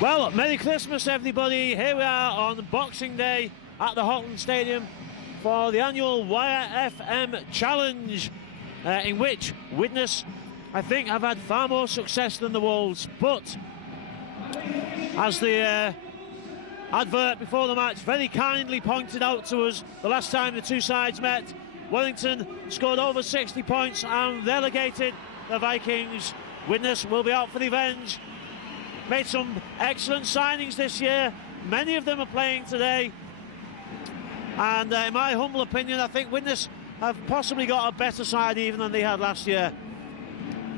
Well, Merry Christmas everybody. Here we are on Boxing Day at the Hockland Stadium for the annual YFM Challenge, in which Widnes, I think, have had far more success than the Wolves. But as the advert before the match very kindly pointed out to us, the last time the two sides met, Warrington scored over 60 points and relegated the Vikings. Widnes will be out for revenge. Made some excellent signings this year. Many of them are playing today. And in my humble opinion, I think Widnes have possibly got a better side even than they had last year.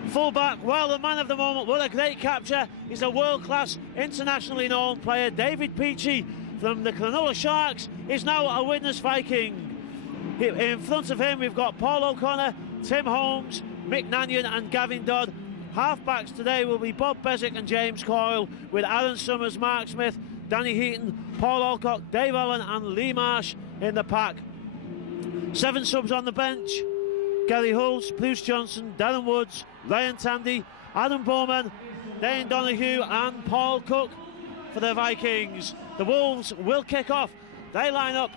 Full-back, well, the man of the moment, what a great capture. He's a world-class, internationally known player. David Peachy from the Cronulla Sharks is now a Widnes Viking. In front of him, we've got Paul O'Connor, Tim Holmes, Mick Nanyan and Gavin Dodd. Half-backs today will be Bob Bezic and James Coyle, with Aaron Summers, Mark Smith, Danny Heaton, Paul Alcock, Dave Allen and Lee Marsh in the pack. 7 subs on the bench: Gary Hulse, Bruce Johnson, Darren Woods, Ryan Tandy, Adam Bowman, Dane Donahue and Paul Cook for the Vikings. The Wolves will kick off. They line up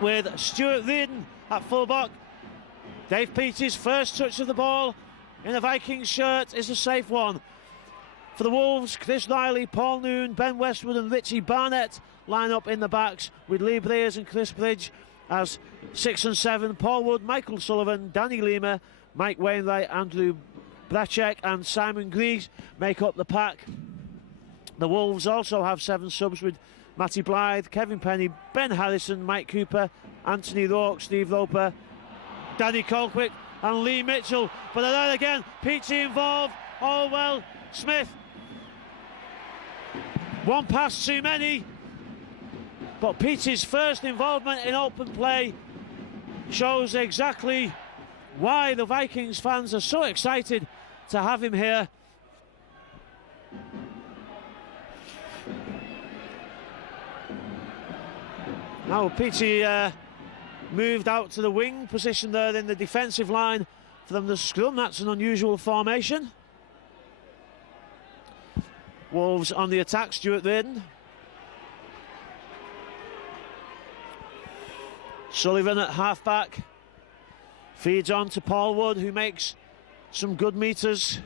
with Stuart Reardon at full-back. Dave Peaty's first touch of the ball in the Vikings shirt is a safe one. For the Wolves, Chris Riley, Paul Noon, Ben Westwood and Richie Barnett line up in the backs, with Lee Breers and Chris Bridge as 6 and 7. Paul Wood, Michael Sullivan, Danny Lima, Mike Wainwright, Andrew Bracek and Simon Greaves make up the pack. The Wolves also have 7 subs, with Matty Blythe, Kevin Penny, Ben Harrison, Mike Cooper, Anthony Rourke, Steve Roper, Danny Colquitt and Lee Mitchell. But then again, Peachy involved. Oh well, Smith. One pass too many. But Peachy's first involvement in open play shows exactly why the Vikings fans are so excited to have him here. Now Peachy moved out to the wing position there in the defensive line from the scrum. That's an unusual formation. Wolves on the attack, Stuart Reardon. Sullivan at half-back. Feeds on to Paul Wood, who makes some good meters.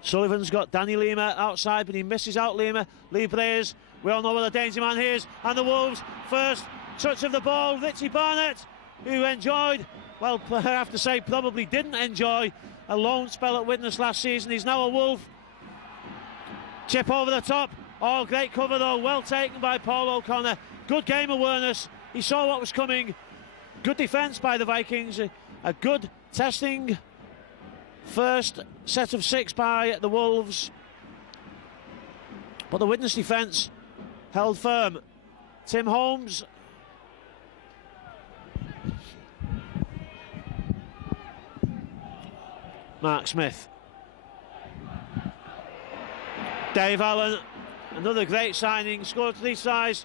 Sullivan's got Danny Lima outside, but he misses out Lima. Lee Breers, we all know what the danger man he is. And the Wolves' first touch of the ball, Richie Barnett, who enjoyed, well, I have to say probably didn't enjoy a loan spell at Widnes last season. He's now a Wolf. Chip over the top. Oh, great cover though, well taken by Paul O'Connor. Good game awareness, he saw what was coming. Good defence by the Vikings, a good testing first set of 6 by the Wolves. But the Widnes defence held firm. Tim Holmes. Mark Smith. Dave Allen, another great signing, scored 3 tries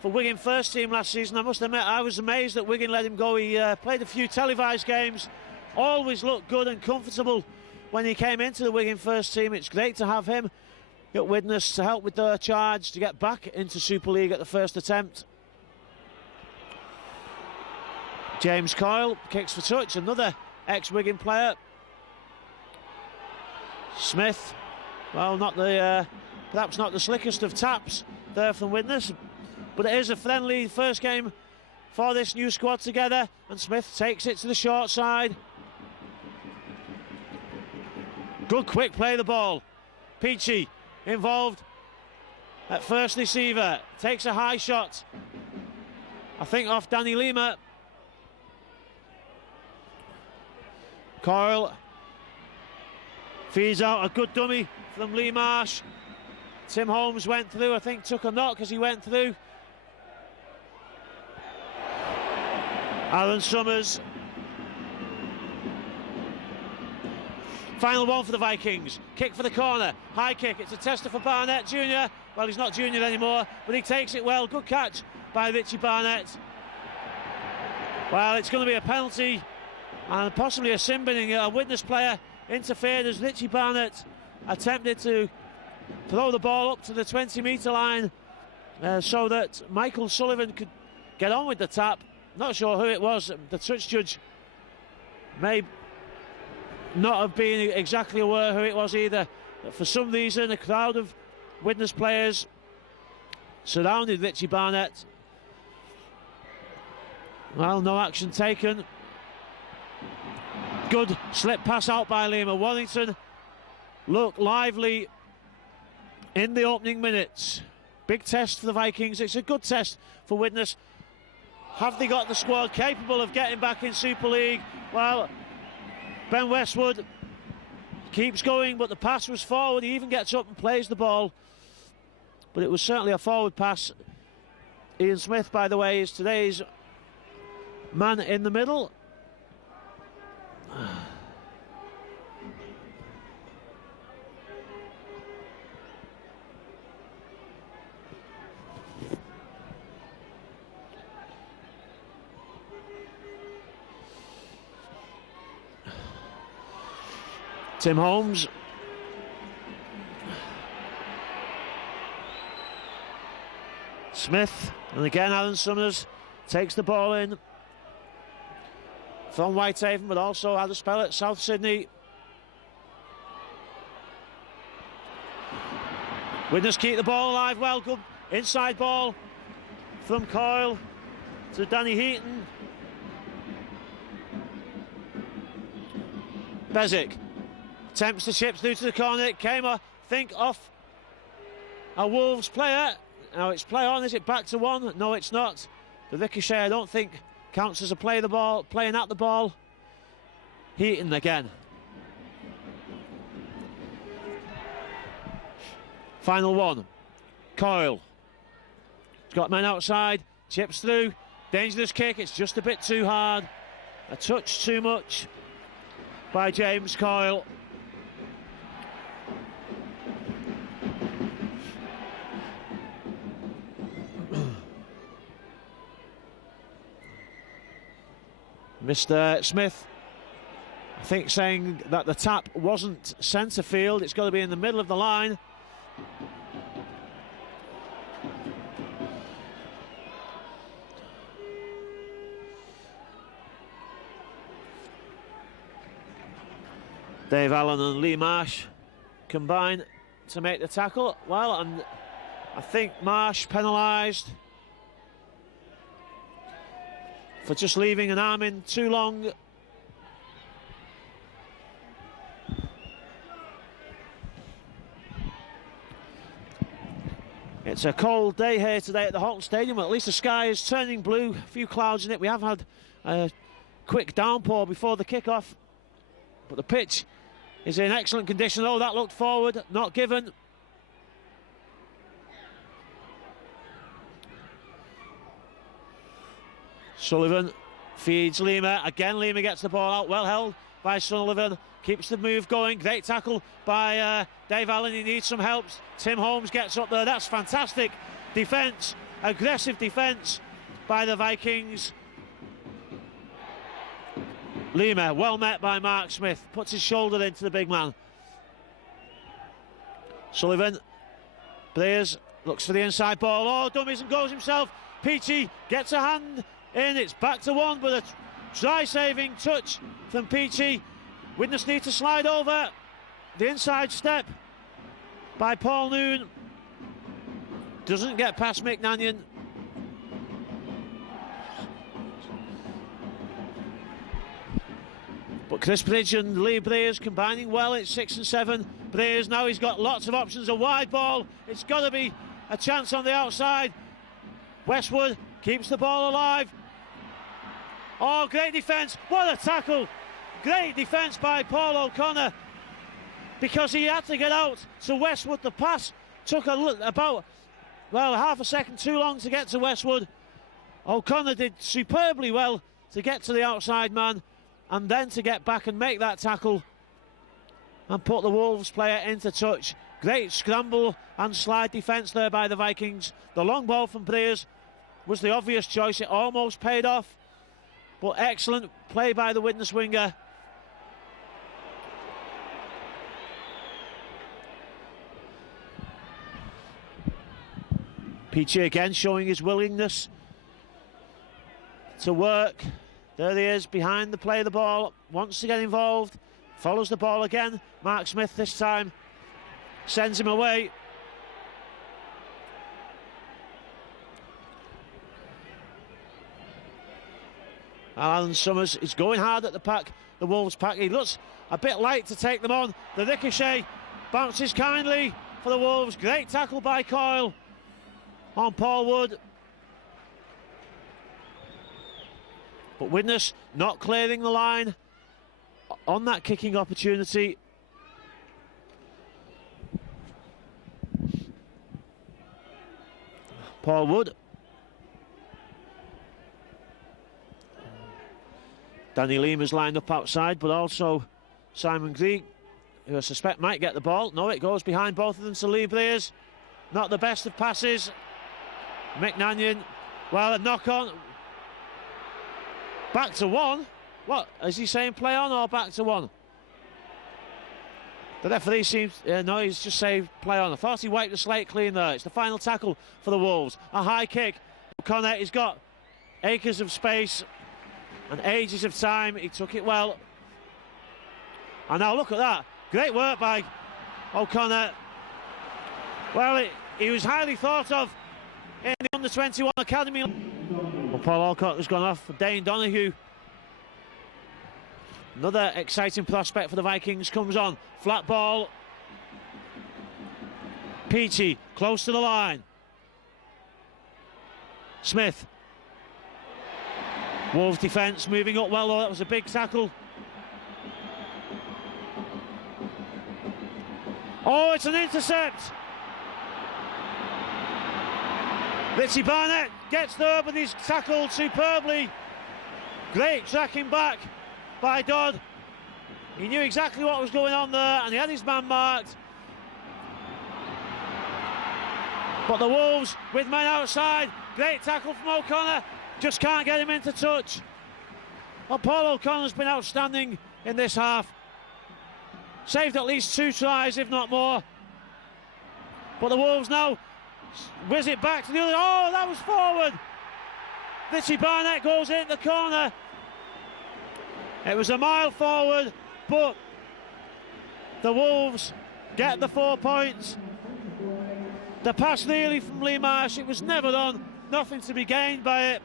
for Wigan first team last season. I must admit, I was amazed that Wigan let him go. He played a few televised games, always looked good and comfortable when he came into the Wigan first team. It's great to have him at Widnes to help with their charge to get back into Super League at the first attempt. James Coyle kicks for touch, another ex-Wigan player. Smith, well, not the perhaps not the slickest of taps there from Widnes, but it is a friendly first game for this new squad together, and Smith takes it to the short side. Good quick play of the ball. Peachy involved at first receiver, takes a high shot, I think off Danny Lima. Coyle feeds out a good dummy from Lee Marsh. Tim Holmes went through, I think took a knock as he went through. Aaron Summers. Final one for the Vikings. Kick for the corner. High kick. It's a tester for Barnett Jr. Well, he's not junior anymore, but he takes it well. Good catch by Richie Barnett. Well, it's going to be a penalty and possibly a sin binning. A Widnes player interfered as Richie Barnett attempted to throw the ball up to the 20-metre line so that Michael Sullivan could get on with the tap. Not sure who it was. The touch judge may not have been exactly aware who it was either. But for some reason, a crowd of Widnes players surrounded Richie Barnett. Well, no action taken. Good slip pass out by Lima. Warrington look lively in the opening minutes. Big test for the Vikings. It's a good test for Widnes. Have they got the squad capable of getting back in Super League? Well, Ben Westwood keeps going, but the pass was forward. He even gets up and plays the ball. But it was certainly a forward pass. Ian Smith, by the way, is today's man in the middle. Tim Holmes. Smith, and again Alan Summers takes the ball in from Whitehaven, but also had a spell at South Sydney. Widnes keep the ball alive well. Good inside ball from Coyle to Danny Heaton. Bezic attempts to chip through to the corner. It came, I think, off a Wolves player. Now it's play on. Is it back to one? No, it's not. The ricochet, I don't think, counts as a playing at the ball. Heaton again. Final one. Coyle. He's got men outside. Chips through. Dangerous kick. It's just a bit too hard. A touch too much by James Coyle. Mr. Smith, I think, saying that the tap wasn't centre field, it's got to be in the middle of the line. Dave Allen and Lee Marsh combine to make the tackle. Well, and I think Marsh penalised for just leaving an arm in too long. It's a cold day here today at the Halton Stadium. At least the sky is turning blue, a few clouds in it. We have had a quick downpour before the kick-off, but the pitch is in excellent condition. Oh, that looked forward, not given. Sullivan feeds Lima. Again, Lima gets the ball out. Well held by Sullivan. Keeps the move going. Great tackle by Dave Allen. He needs some help. Tim Holmes gets up there. That's fantastic defence. Aggressive defence by the Vikings. Lima, well met by Mark Smith. Puts his shoulder into the big man. Sullivan. Blaze looks for the inside ball. Oh, dummies and goes himself. Peachy gets a hand in. It's back to one, but a try-saving touch from Peachy. Widnes need to slide over. The inside step by Paul Noon. Doesn't get past Mick Nanyan. But Chris Bridge and Lee Breers combining well at 6 and 7. Breers, now he's got lots of options. A wide ball. It's got to be a chance on the outside. Westwood keeps the ball alive. Oh, great defence. What a tackle. Great defence by Paul O'Connor, because he had to get out to Westwood. The pass took about half a second too long to get to Westwood. O'Connor did superbly well to get to the outside man and then to get back and make that tackle and put the Wolves player into touch. Great scramble and slide defence there by the Vikings. The long ball from Breers was the obvious choice. It almost paid off, but excellent play by the Widnes winger. Peachy again showing his willingness to work. There he is behind the play of the ball, wants to get involved, follows the ball again. Mark Smith this time sends him away. Alan Summers is going hard at the pack, the Wolves pack. He looks a bit light to take them on. The ricochet bounces kindly for the Wolves. Great tackle by Coyle on Paul Wood. But Widnes not clearing the line on that kicking opportunity. Paul Wood. Danny Lima's lined up outside, but also Simon Grieg, who I suspect might get the ball. No, it goes behind both of them to Lee Blears. Not the best of passes. Mick Nanyan, well, a knock on. Back to one. What, is he saying play on or back to one? The referee seems, no, he's just saying play on. I thought he wiped the slate clean there. It's the final tackle for the Wolves. A high kick. O'Connor, he's got acres of space and ages of time. He took it well. And now look at that. Great work by O'Connor. Well, he was highly thought of in the under-21 academy. Well, Paul Alcock has gone off for Dane Donahue. Another exciting prospect for the Vikings comes on. Flat ball. Peachy close to the line. Smith. Wolves defence moving up well, though. That was a big tackle. Oh, it's an intercept. Richie Barnett gets there, but he's tackled superbly. Great tracking back by Dodd. He knew exactly what was going on there, and he had his man marked. But the Wolves with men outside. Great tackle from O'Connor. Just can't get him into touch. Well, Paul O'Connor's been outstanding in this half. Saved at least 2 tries, if not more. But the Wolves now whiz it back to the other. Oh, that was forward. Richie Barnett goes in the corner. It was a mile forward, but the Wolves get the 4 points. The pass nearly from Lee Marsh, it was never done. Nothing to be gained by it.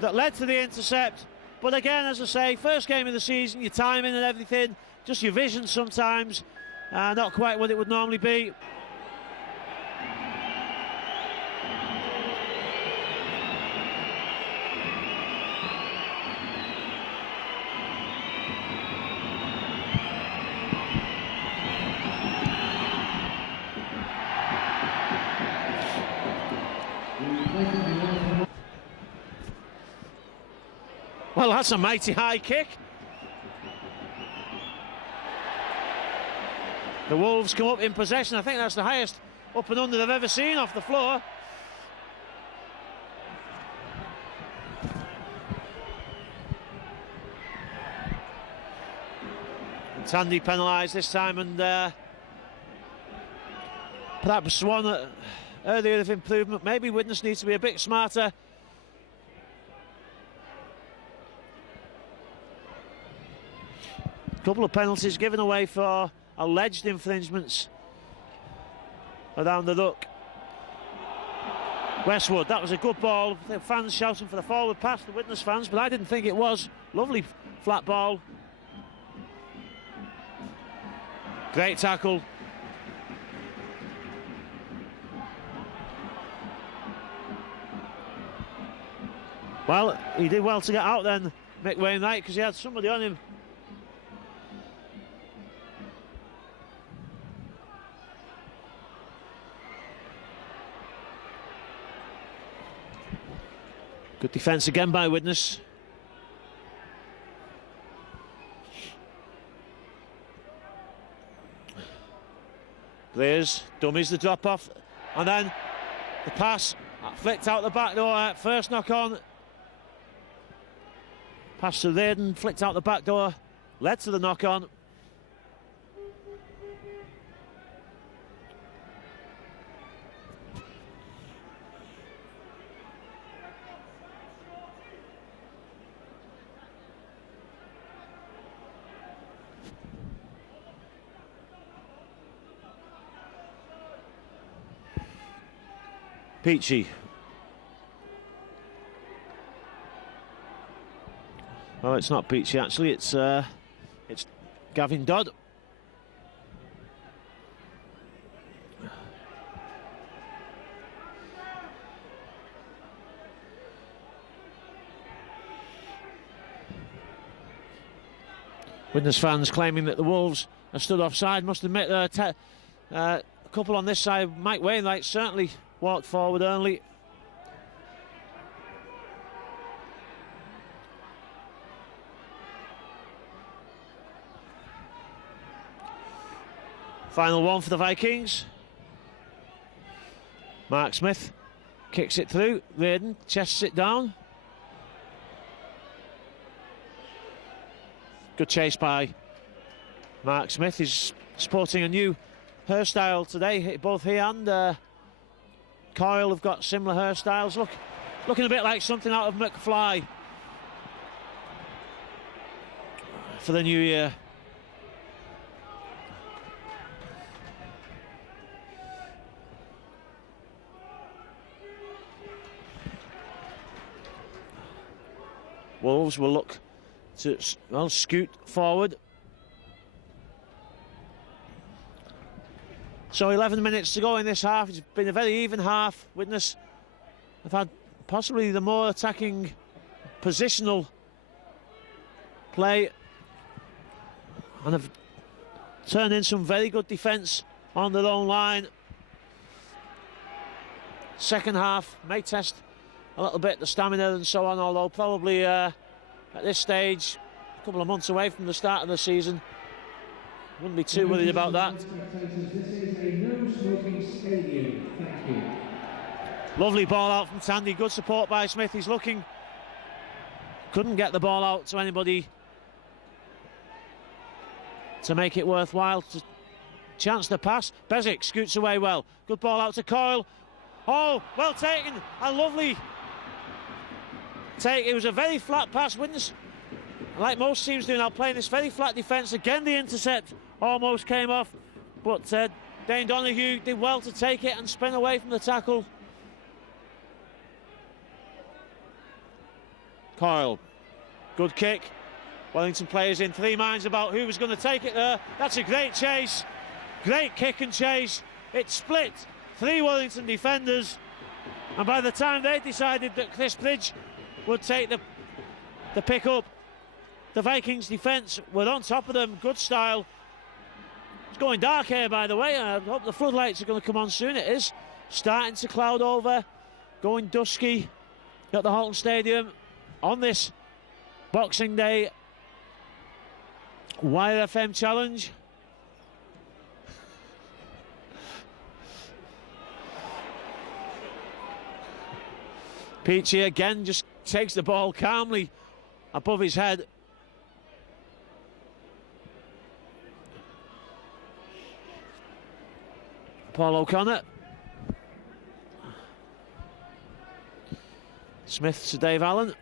That led to the intercept. But again, as I say, first game of the season, your timing and everything, just your vision sometimes, not quite what it would normally be. Well, that's a mighty high kick. The Wolves come up in possession. I think that's the highest up and under they've ever seen off the floor. And Tandy penalised this time, and perhaps one earlier of improvement. Maybe Widnes needs to be a bit smarter. Couple of penalties given away for alleged infringements around the ruck. Westwood, that was a good ball. The fans shouting for the forward pass, the Widnes fans, but I didn't think it was. Lovely flat ball. Great tackle. Well, he did well to get out then, Mick Wainwright, because he had somebody on him. Good defence again by Widnes. Blears dummies the drop off, and then the pass flicked out the back door. First knock on. Pass to Reardon, flicked out the back door, led to the knock on. Peachy. Oh, it's not Peachy actually, it's Gavin Dodd. Widnes fans claiming that the Wolves are stood offside. Must admit, a couple on this side. Mike Wainwright certainly walked forward early. Final one for the Vikings. Mark Smith kicks it through. Reardon chests it down. Good chase by Mark Smith. He's sporting a new hairstyle today. Both he and Coyle have got similar hairstyles. Looking a bit like something out of McFly for the new year. Wolves will look to, well, scoot forward. So 11 minutes to go in this half. It's been a very even half. Widnes have had possibly the more attacking positional play and have turned in some very good defence on their own line. Second half may test a little bit the stamina and so on, although probably at this stage, a couple of months away from the start of the season, wouldn't be too worried about that. This is a no-smoking stadium. Thank you. Lovely ball out from Tandy, good support by Smith. He's looking, couldn't get the ball out to anybody to make it worthwhile. Chance to pass. Bezic scoots away well. Good ball out to Coyle. Oh, well taken. A lovely take. It was a very flat pass. Widnes, like most teams do now, playing this very flat defence. Again, the intercept almost came off, but Dane Donahue did well to take it and spin away from the tackle. Coyle, good kick. Wellington players in three minds about who was going to take it there. That's a great chase. Great kick and chase. It split three Wellington defenders, and by the time they decided that Chris Bridge would take the pick up, the Vikings defence were on top of them. Good style. It's going dark here, by the way. I hope the floodlights are going to come on soon. It is starting to cloud over, going dusky at the Halton Stadium on this Boxing Day Wire FM Challenge. Peachy again just takes the ball calmly above his head. Paul O'Connor. Smith to Dave Allen.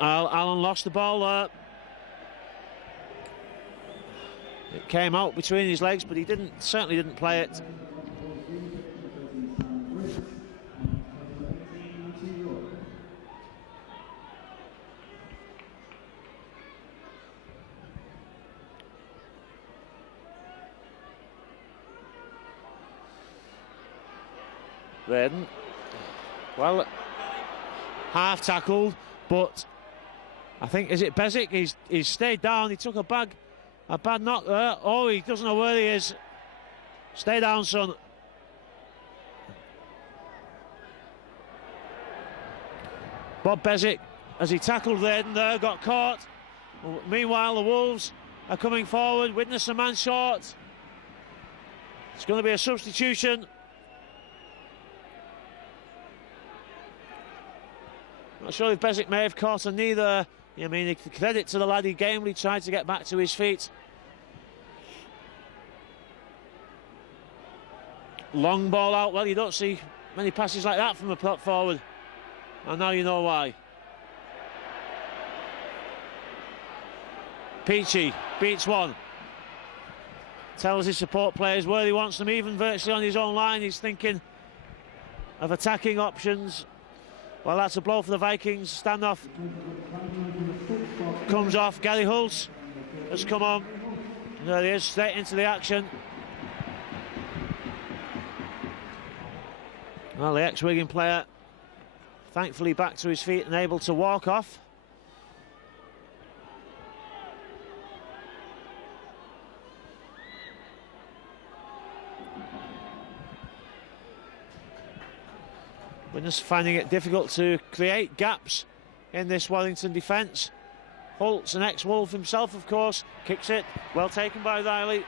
Allen lost the ball there. It came out between his legs, but he certainly didn't play it. Reardon, well, half tackled, but I think, is it Bezic? He's stayed down. He took a bad knock there. Oh, he doesn't know where he is. Stay down, son. Bob Bezic, as he tackled Reardon there, got caught. Meanwhile, the Wolves are coming forward. Widnes a man short. It's going to be a substitution. Not sure if Bezic may have caught a knee there. I mean, credit to the lad, he gamely tried to get back to his feet. Long ball out. Well, you don't see many passes like that from a prop forward, and now you know why. Peachy beats one. tells his support players where he wants them, even virtually on his own line. He's thinking of attacking options. Well, that's a blow for the Vikings. Standoff comes off. Gary Hulse has come on. There he is, straight into the action. Well, the ex-Wigan player thankfully back to his feet and able to walk off. Widnes finding it difficult to create gaps in this Warrington defence. Holtz, an ex-Wolf himself, of course, kicks it. Well taken by Riley.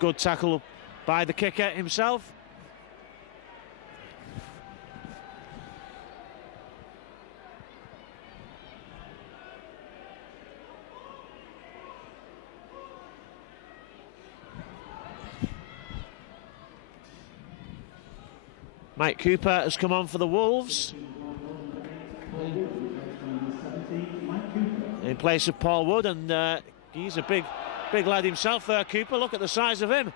Good tackle by the kicker himself. Mike Cooper has come on for the Wolves in place of Paul Wood, and he's a big lad himself there, Cooper. Look at the size of him.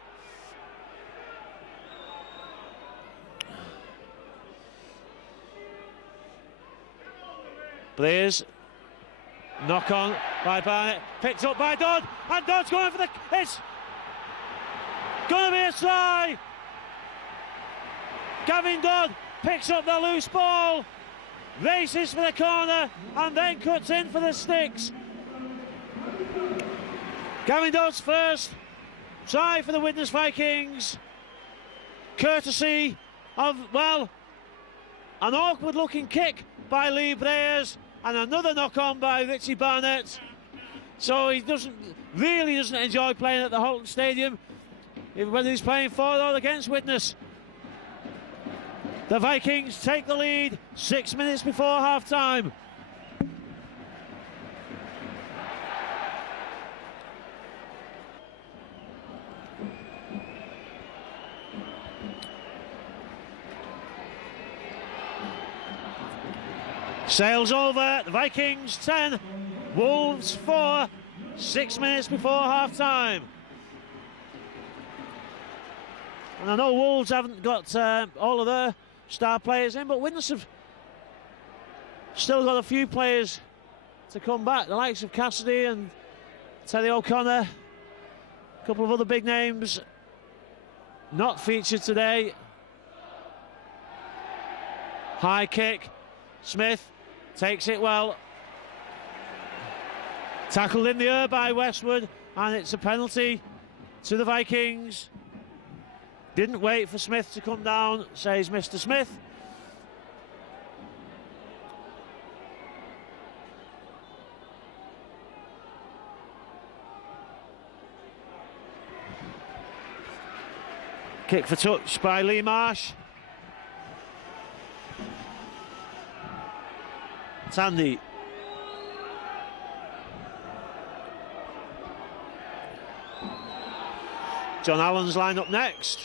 Blaze, knock on by Barnett, picked up by Dodd, and Dodd's going for the... It's going to be a try! Gavin Dodd picks up the loose ball, races for the corner, and then cuts in for the sticks. Gavin Dodd's first try for the Widnes Vikings, courtesy of, well, an awkward looking kick by Lee Breyers and another knock on by Richie Barnett. So he really doesn't enjoy playing at the Holton Stadium, whether he's playing for or against Widnes. The Vikings take the lead 6 minutes before half-time. Sails over, the Vikings 10, Wolves 4, 6 minutes before half-time. And I know Wolves haven't got all of their star players in, but Widnes have still got a few players to come back. The likes of Cassidy and Terry O'Connor, a couple of other big names not featured today. High kick, Smith takes it well. Tackled in the air by Westwood, and it's a penalty to the Vikings. Didn't wait for Smith to come down, says Mr. Smith. Kick for touch by Lee Marsh. Tandy. John Allen's line up next.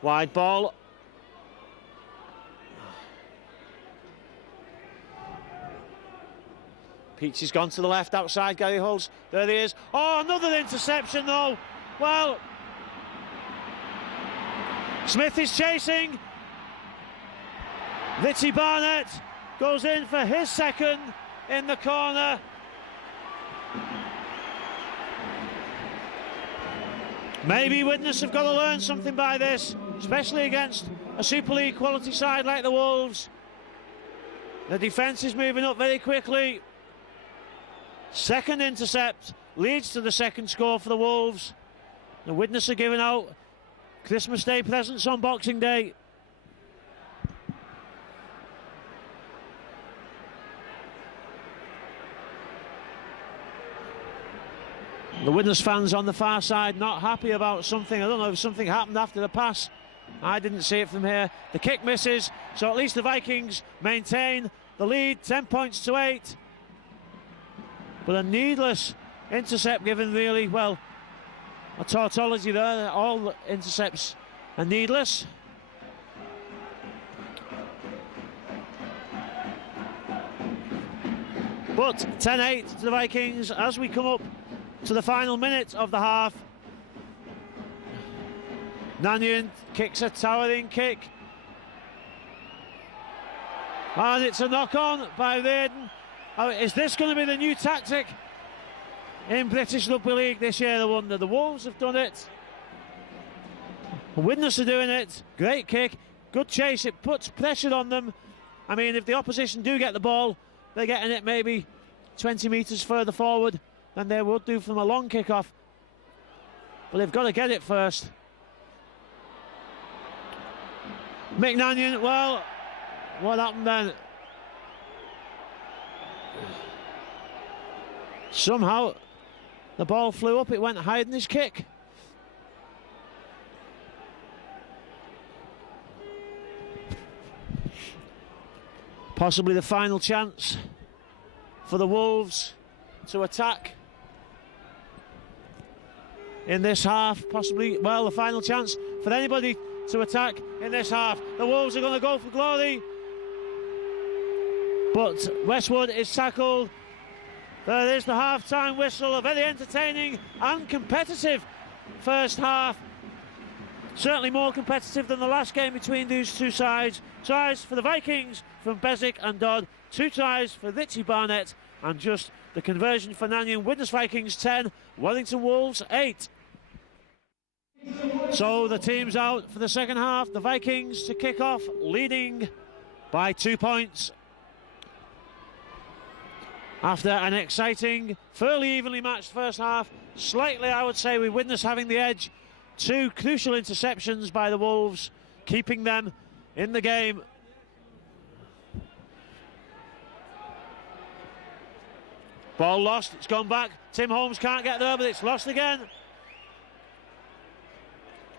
Wide ball. Peachy's gone to the left outside Gary Hulse. There he is. Oh, another interception though. Well, Smith is chasing. Richie Barnett goes in for his second in the corner. Maybe Widnes have got to learn something by this, especially against a Super League quality side like the Wolves. The defence is moving up very quickly. Second intercept leads to the second score for the Wolves. The Widnes are giving out Christmas Day presents on Boxing Day. The Widnes fans on the far side not happy about something. I don't know if something happened after the pass. I didn't see it from here. The kick misses, so at least the Vikings maintain the lead, 10 points to 8. But a needless intercept given, really. Well, a tautology there. All intercepts are needless. But 10-8 to the Vikings as we come up to the final minute of the half. Nanyan kicks a towering kick. And it's a knock-on by Warrington. Oh, is this going to be the new tactic in British Rugby League this year? I wonder. The Wolves have done it. Widnes are doing it. Great kick. Good chase. It puts pressure on them. I mean, if the opposition do get the ball, they're getting it maybe 20 metres further forward than they would do from a long kick-off. But they've got to get it first. Mick Nanyan, well, what happened then? Somehow the ball flew up, it went higher than his kick. Possibly the final chance for the Wolves to attack in this half. Possibly, well, the final chance for anybody to attack in this half. The Wolves are going to go for glory, but Westwood is tackled. There is the half-time whistle. A very entertaining and competitive first half. Certainly more competitive than the last game between these two sides. Tries for the Vikings from Bezic and Dodd. 2 tries for Richie Barnett, and just the conversion for Nanyan. Widnes Vikings 10, Warrington Wolves 8. So the team's out for the second half. The Vikings to kick off, leading by 2 points. After an exciting, fairly evenly matched first half, slightly, I would say, with Widnes having the edge. 2 crucial interceptions by the Wolves, keeping them in the game. Ball lost, it's gone back. Tim Holmes can't get there, but it's lost again.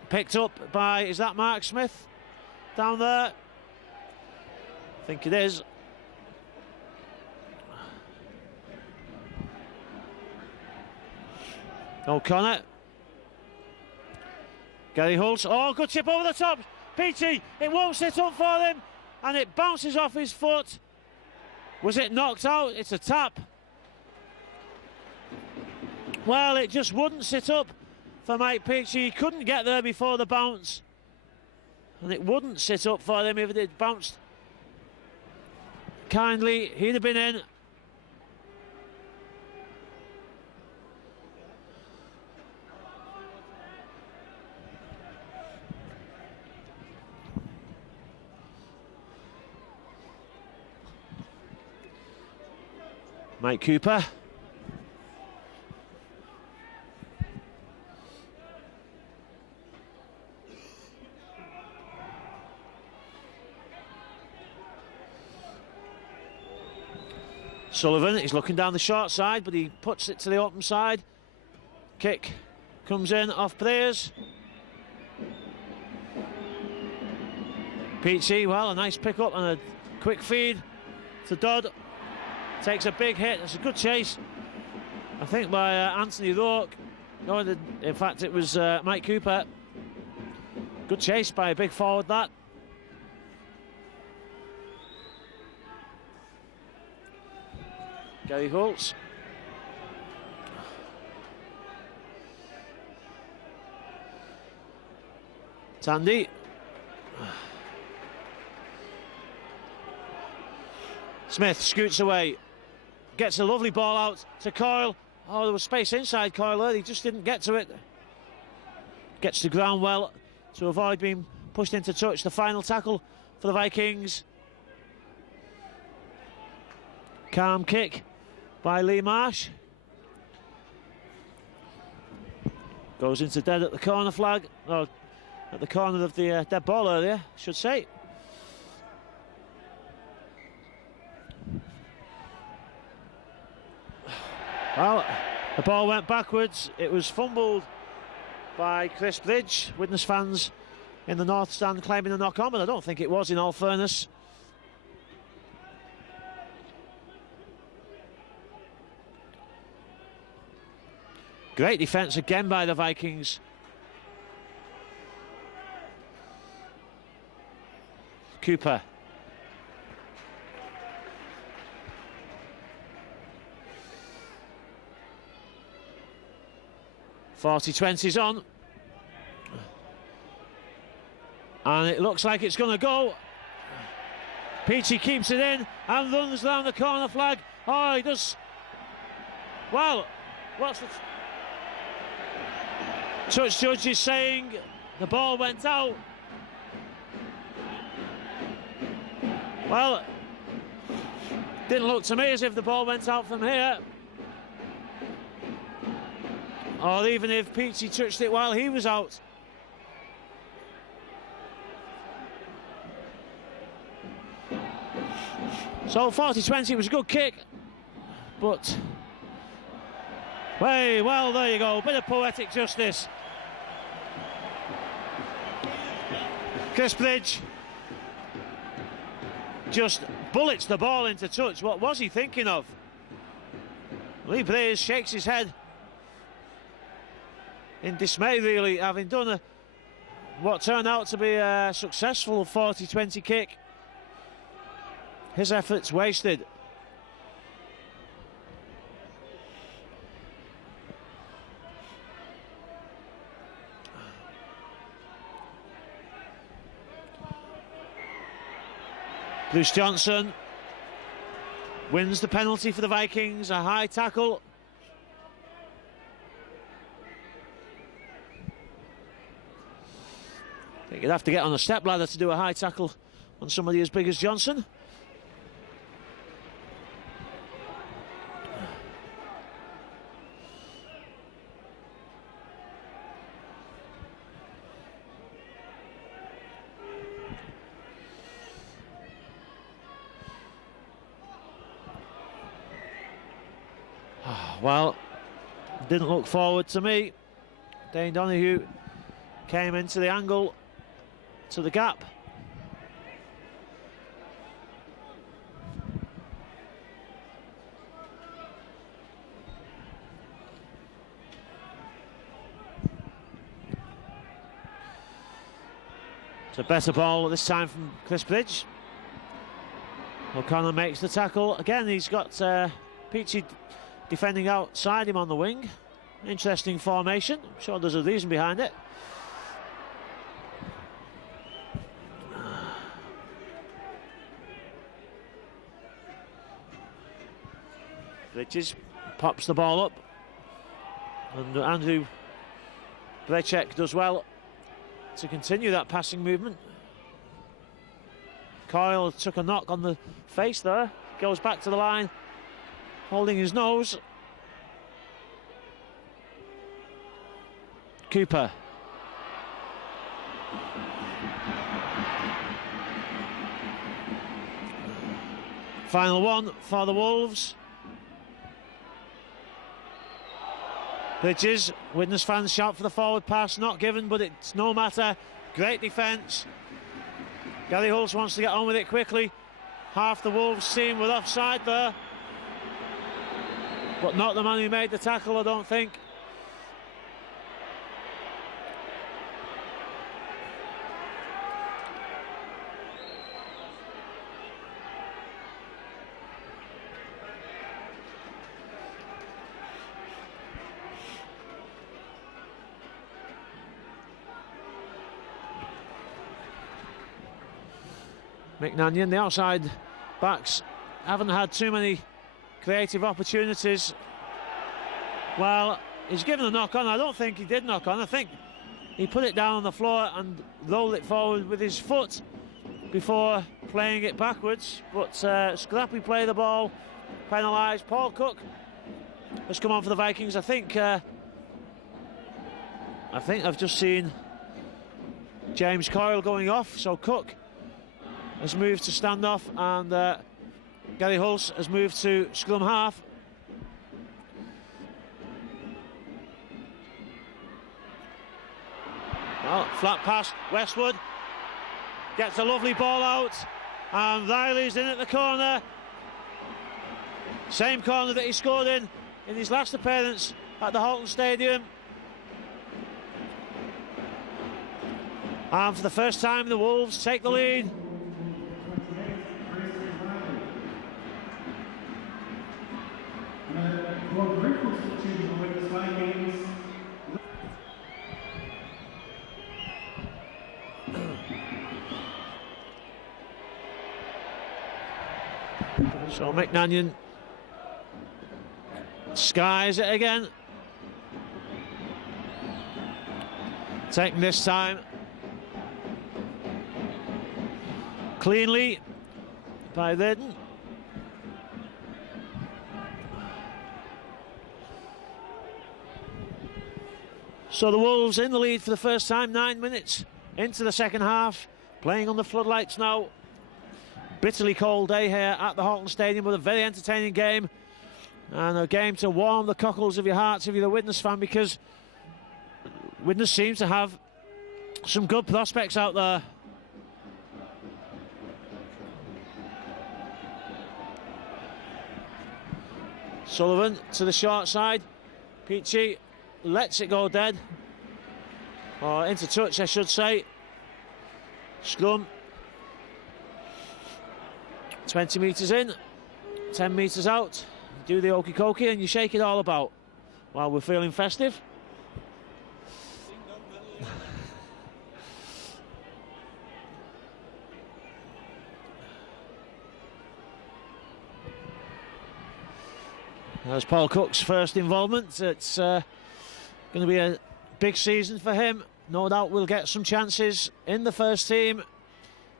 Picked up by, is that Mark Smith down there? I think it is. O'Connor. Gary Hulse. Oh, good chip over the top. Peachy, it won't sit up for him, and it bounces off his foot. Was it knocked out? It's a tap. Well, it just wouldn't sit up for Mike Peachy. He couldn't get there before the bounce, and it wouldn't sit up for him if it had bounced kindly. He'd have been in. Mike Cooper. Sullivan, he's looking down the short side, but he puts it to the open side. Kick comes in off Prayers. Peachy, well, a nice pick up and a quick feed to Dodd. Takes a big hit. It's a good chase, I think, by Anthony Rourke. No, in fact, it was Mike Cooper. Good chase by a big forward, that. Gary Hulse. Tandy. Smith scoots away. Gets a lovely ball out to Coyle. Oh, there was space inside Coyle there. He just didn't get to it. Gets to ground well to avoid being pushed into touch. The final tackle for the Vikings. Calm kick by Lee Marsh. Goes into dead at the corner flag. No, at the corner of the dead ball area, I should say. Well, the ball went backwards. It was fumbled by Chris Bridge. Widnes fans in the north stand claiming a knock-on, but I don't think it was, in all fairness. Great defence again by the Vikings. Cooper. 40-20's on. And it looks like it's going to go. Peachy keeps it in and runs down the corner flag. Oh, he does. Well, what's the touch judge is saying? The ball went out. Well, didn't look to me as if the ball went out from here. Or even if Peachy touched it while he was out. So 40-20 was a good kick, but hey, well, there you go, bit of poetic justice. Crisbridge just bullets the ball into touch. What was he thinking of? Lee Blaze shakes his head in dismay, really, having done what turned out to be a successful 40-20 kick. His efforts wasted. Bruce Johnson wins the penalty for the Vikings, a high tackle. I think you'd have to get on a step ladder to do a high tackle on somebody as big as Johnson. Well, didn't look forward to me. Dane Donahue came into the angle to the gap. It's a better ball this time from Crisbridge. O'Connor makes the tackle. Again, he's got Peachy defending outside him on the wing. Interesting formation. I'm sure there's a reason behind it. Bridges pops the ball up. And Andrew Brechek does well to continue that passing movement. Coyle took a knock on the face there. Goes back to the line, holding his nose. Cooper. Final one for the Wolves. Bridges, Widnes fans shout for the forward pass, not given, but it's no matter. Great defence. Gary Hulse wants to get on with it quickly. Half the Wolves team were offside there, but not the man who made the tackle, I don't think. McNanion, the outside backs haven't had too many creative opportunities. Well, he's given a knock on. I don't think he did knock on. I think he put it down on the floor and rolled it forward with his foot before playing it backwards. But scrappy play of the ball, penalised. Paul Cook has come on for the Vikings. I think I've just seen James Coyle going off, so Cook has moved to standoff, and Gary Hulse has moved to scrum half. Well, flat pass, Westwood gets a lovely ball out, and Riley's in at the corner. Same corner that he scored in his last appearance at the Halton Stadium. And for the first time, the Wolves take the lead. So McNanion skies it again. Taking this time cleanly by Leyden. So the Wolves in the lead for the first time, 9 minutes into the second half, playing on the floodlights now. Bitterly cold day here at the Horton Stadium, but a very entertaining game, and a game to warm the cockles of your hearts if you're the Widnes fan, because Widnes seems to have some good prospects out there. Sullivan to the short side. Peachy lets it go dead, or into touch I should say. Scrum 20 metres in, 10 metres out. You do the okey cokey and you shake it all about while we're feeling festive. There's Paul Cook's first involvement. It's going to be a big season for him. No doubt we'll get some chances in the first team.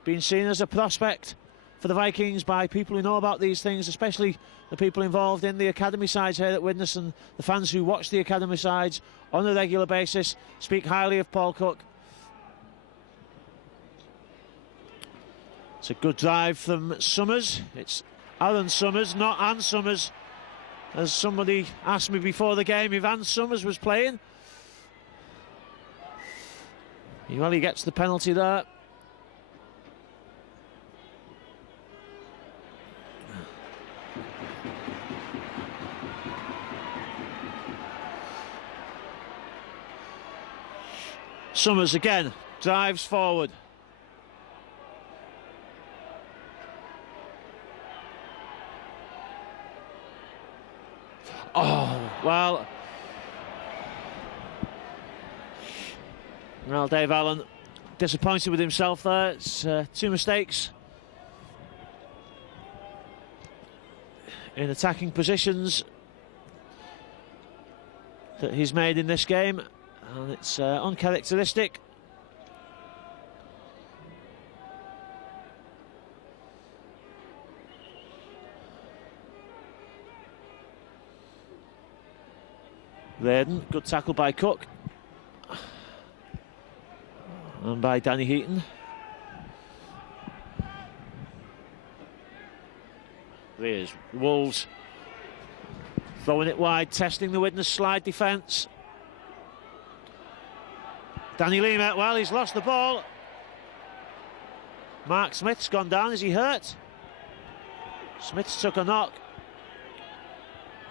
Being seen as a prospect for the Vikings by people who know about these things, especially the people involved in the academy sides here at Widnes, and the fans who watch the academy sides on a regular basis speak highly of Paul Cook. It's a good drive from Summers. It's Aaron Summers, not Ann Summers, as somebody asked me before the game if Ann Summers was playing. Well, he gets the penalty there. Summers again drives forward. Oh, well, Dave Allen disappointed with himself there. It's 2 mistakes in attacking positions that he's made in this game, and it's uncharacteristic. Leyden, good tackle by Cook and by Danny Heaton. There's Wolves throwing it wide, testing the Widnes slide defence. Danny Lima, well, he's lost the ball. Mark Smith's gone down. Is he hurt? Smith took a knock.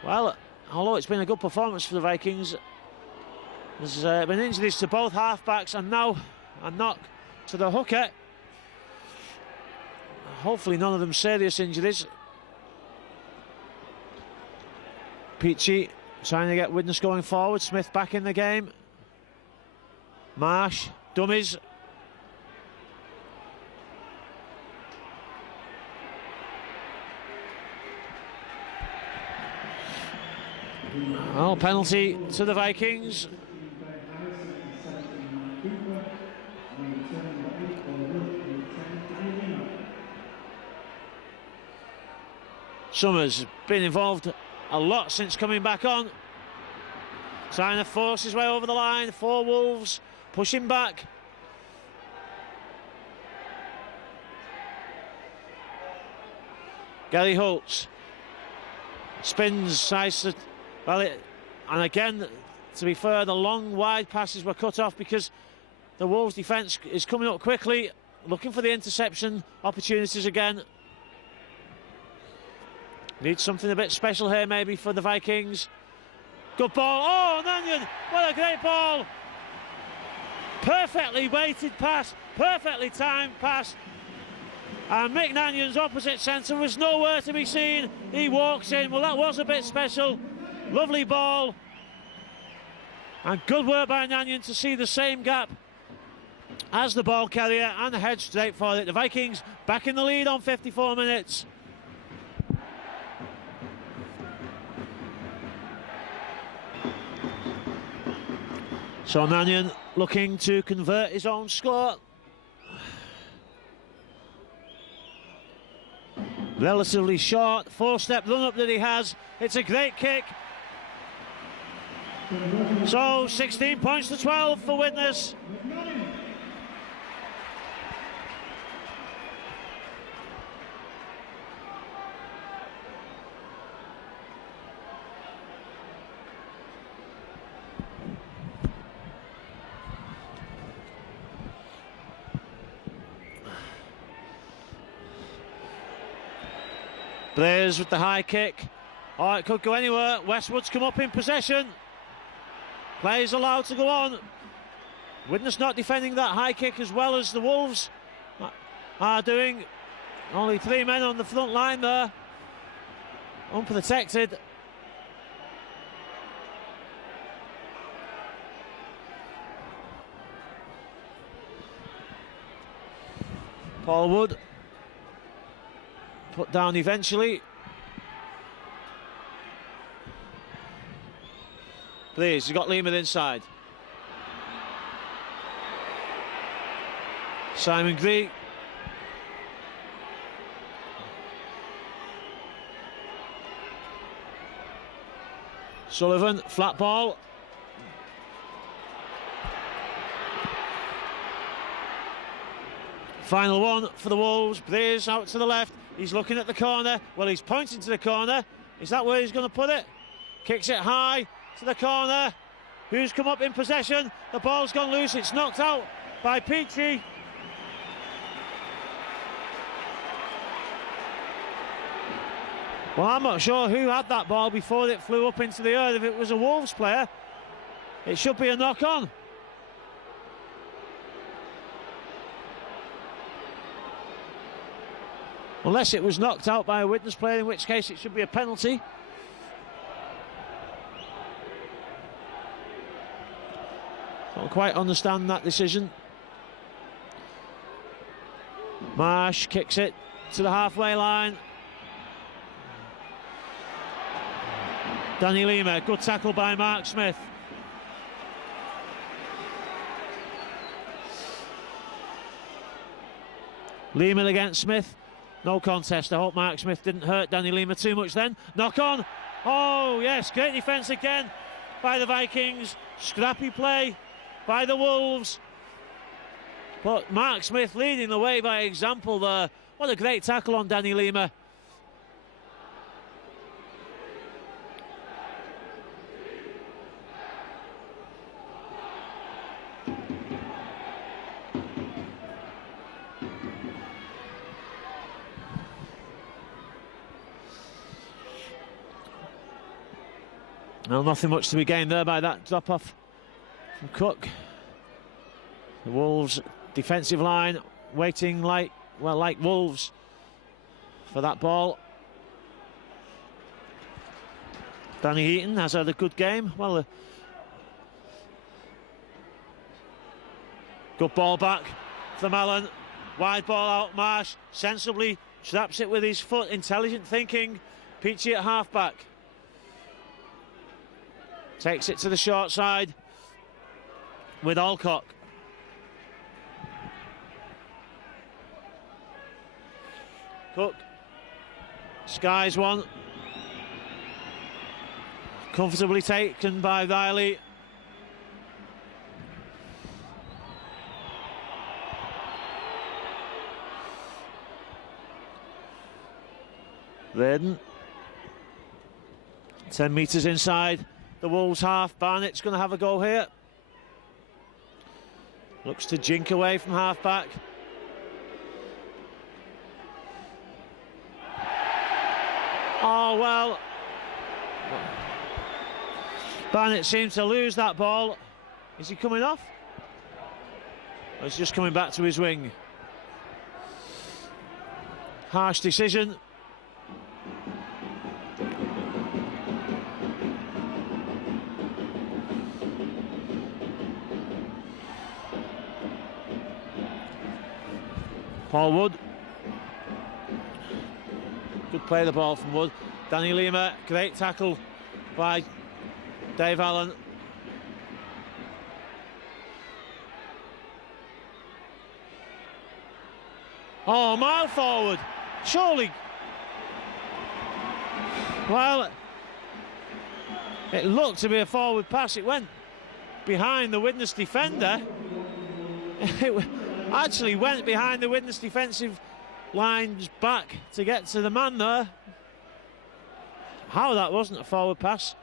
Well, although it's been a good performance for the Vikings, there's been injuries to both halfbacks and now a knock to the hooker. Hopefully none of them serious injuries. Peachy trying to get Widnes going forward. Smith back in the game. Marsh, dummies. Oh, penalty to the Vikings. Summers been involved a lot since coming back on. Trying to force his way over the line for Wolves, pushing back. Gary Holtz spins, tries to, and again, to be fair, the long wide passes were cut off because the Wolves defence is coming up quickly, looking for the interception opportunities again. Need something a bit special here maybe for the Vikings. Good ball. Oh, Nanyan, what a great ball. Perfectly weighted pass, perfectly timed pass. And Mick Nanyan's opposite centre was nowhere to be seen. He walks in. Well, that was a bit special. Lovely ball. And good work by Nanyan to see the same gap as the ball carrier and head straight for it. The Vikings back in the lead on 54 minutes. So Mannion looking to convert his own score. Relatively short, four-step run-up that he has. It's a great kick. So 16 points to 12 for Widnes. Blaze with the high kick. Oh, it could go anywhere. Westwood's come up in possession. Play is allowed to go on. Widnes not defending that high kick as well as the Wolves are doing. Only 3 men on the front line there. Unprotected. Paul Wood put down eventually. Please, he's got Lima inside. Simon Gree. Sullivan, flat ball. Final one for the Wolves. Blaze out to the left. He's looking at the corner. Well, he's pointing to the corner. Is that where he's going to put it? Kicks it high to the corner. Who's come up in possession? The ball's gone loose. It's knocked out by Peachy. Well, I'm not sure who had that ball before it flew up into the air. If it was a Wolves player, it should be a knock-on. Unless it was knocked out by a Widnes player, in which case it should be a penalty. Don't quite understand that decision. Marsh kicks it to the halfway line. Danny Lima, good tackle by Mark Smith. Lima against Smith. No contest. I hope Mark Smith didn't hurt Danny Lima too much then. Knock on. Oh, yes. Great defence again by the Vikings. Scrappy play by the Wolves. But Mark Smith leading the way by example there. What a great tackle on Danny Lima. Well, nothing much to be gained there by that drop-off from Cook. The Wolves defensive line waiting like Wolves for that ball. Danny Heaton has had a good game. Well, good ball back from Allen. Wide ball out. Marsh sensibly traps it with his foot. Intelligent thinking. Peachy at half-back. Takes it to the short side with Alcock. Cook skies one. Comfortably taken by Riley. Redden. 10 metres inside the Wolves half. Barnett's going to have a go here. Looks to jink away from half back. Oh, well. Barnett seems to lose that ball. Is he coming off? Or is he just coming back to his wing? Harsh decision. Paul Wood. Good play the ball from Wood. Danny Lima, great tackle by Dave Allen. Oh, a mile forward. Surely. Well, it looked to be a forward pass. It went behind the Widnes defender. It actually went behind the Widnes defensive lines back to get to the man there. How that wasn't a forward pass.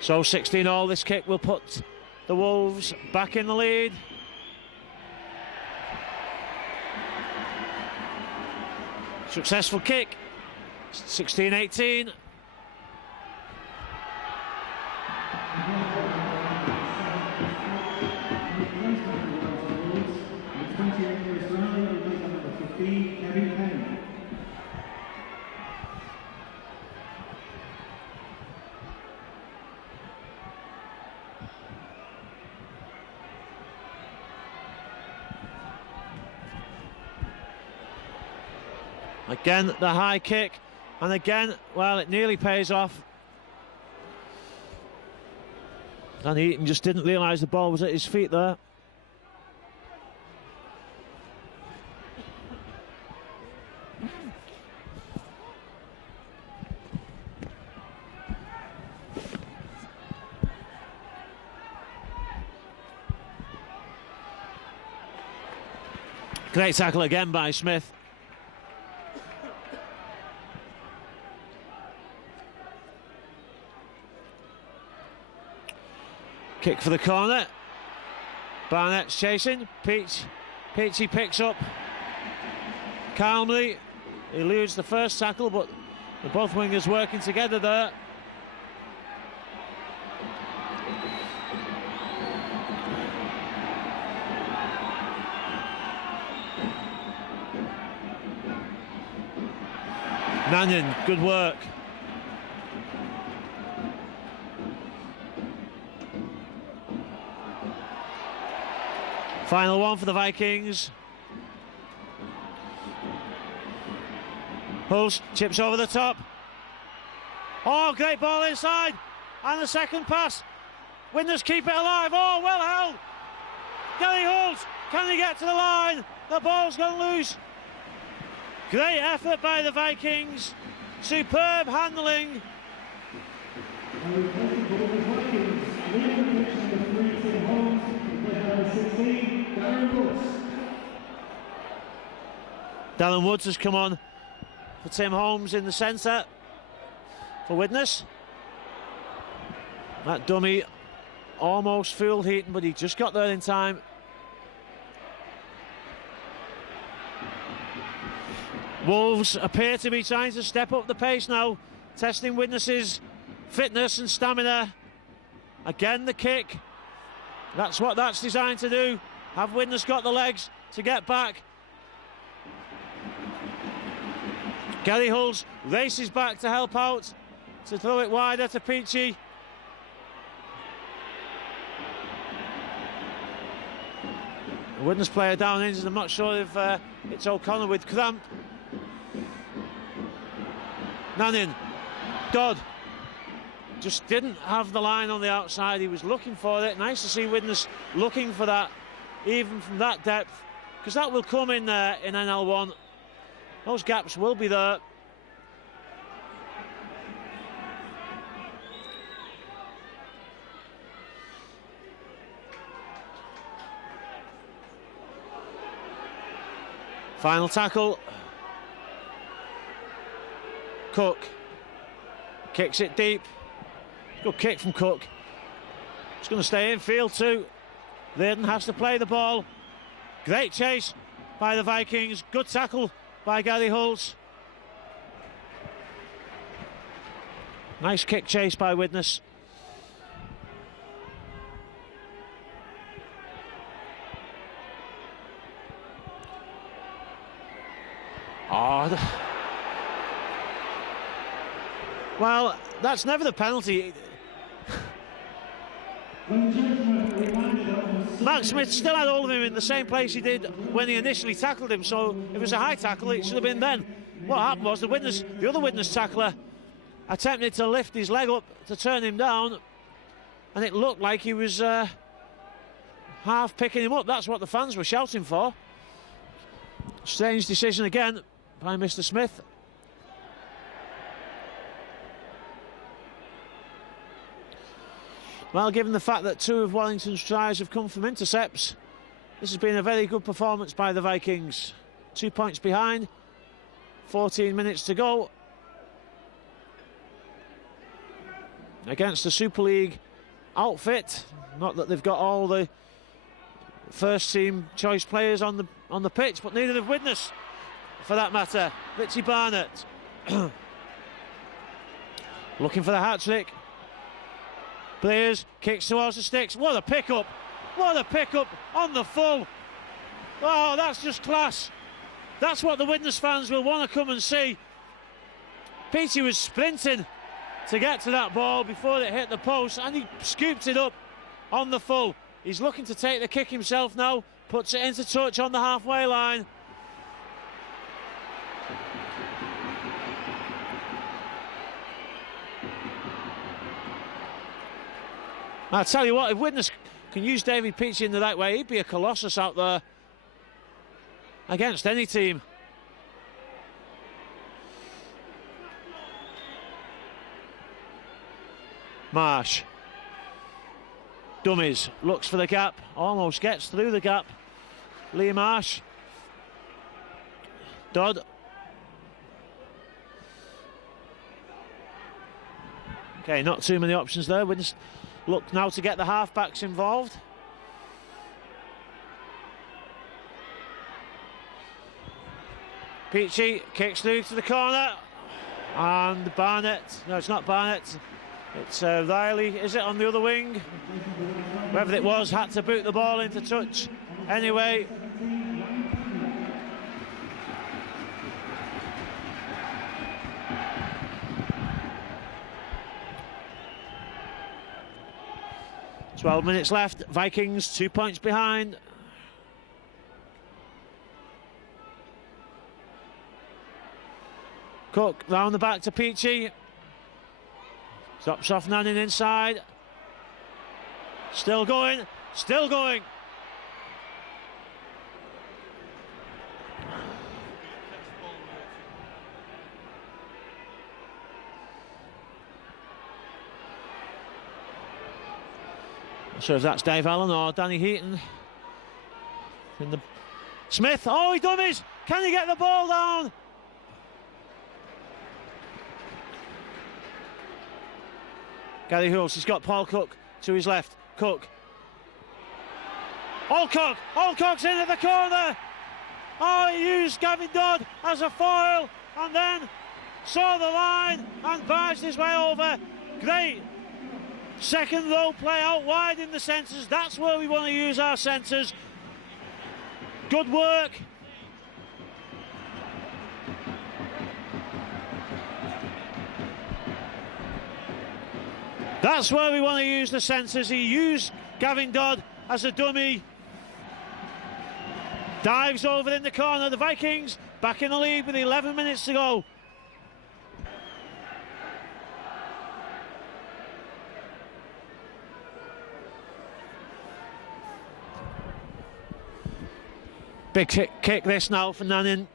So 16-all, this kick will put the Wolves back in the lead. Successful kick, 16-18. Again, the high kick, and again, well, it nearly pays off. And Eaton just didn't realise the ball was at his feet there. Great tackle again by Smith. Kick for the corner. Barnett's chasing. Peachy picks up calmly. Eludes the first tackle, but the both wingers working together there. Mannion, good work. Final one for the Vikings. Hulse chips over the top. Oh, great ball inside. And the second pass. Widnes keep it alive. Oh, well held. Gary Hulse, can he get to the line? The ball's gone loose. Great effort by the Vikings. Superb handling. Darren Woods has come on for Tim Holmes in the centre for Widnes. That dummy almost fooled Heaton, but he just got there in time. Wolves appear to be trying to step up the pace now, testing Widnes's fitness and stamina. Again, the kick. That's what that's designed to do. Have Widnes got the legs to get back? Gary Hulse races back to help out, to throw it wider to Peachy. The Widnes player down injured. I'm not sure if it's O'Connor with cramp. Mannion, Dodd just didn't have the line on the outside. He was looking for it. Nice to see Widnes looking for that, even from that depth, because that will come in NL1. Those gaps will be there. Final tackle. Cook kicks it deep. Good kick from Cook. It's going to stay in field too. Learden has to play the ball. Great chase by the Vikings. Good tackle by Gary Hulse. Nice kick chase by Widnes. Oh, well, that's never the penalty. Mark Smith still had hold of him in the same place he did when he initially tackled him, so if it was a high tackle, it should have been then. What happened was the other Widnes tackler attempted to lift his leg up to turn him down, and it looked like he was half picking him up. That's what the fans were shouting for. Strange decision again by Mr. Smith. Well, given the fact that 2 of Warrington's tries have come from intercepts, this has been a very good performance by the Vikings. 2 points behind, 14 minutes to go. Against the Super League outfit. Not that they've got all the first team choice players on the pitch, but neither have Widnes, for that matter. Richie Barnett looking for the hat-trick. Players, kicks towards the sticks. What a pick-up! What a pick-up on the full. Oh, that's just class. That's what the Widnes fans will want to come and see. Peachy was sprinting to get to that ball before it hit the post, and he scooped it up on the full. He's looking to take the kick himself now, puts it into touch on the halfway line. I'll tell you what, if Widnes can use David Peachy in the right way, he'd be a colossus out there against any team. Marsh. Dummies, looks for the gap, almost gets through the gap. Lee Marsh. Dodd. Okay, not too many options there. We just look now to get the halfbacks involved. Peachy kicks through to the corner. And Barnett, no, it's not Barnett. It's Riley, is it, on the other wing? Whoever it was had to boot the ball into touch. Anyway, ...12 minutes left, Vikings 2 points behind. Cook round the back to Peachy. Stops off Nanning inside. Still going, still going. Not sure if that's Dave Allen or Danny Heaton. Smith, oh, he dummies! Can he get the ball down? Gary Hulse, he's got Paul Cook to his left. Cook. Alcock! Alcock's in at the corner! Oh, he used Gavin Dodd as a foil and then saw the line and barged his way over. Great second row play out wide in the centres. That's where we want to use our centres. Good work. That's where we want to use the centres. He used Gavin Dodd as a dummy. Dives over in the corner. The Vikings back in the lead with 11 minutes to go. Big kick this now for Nanning.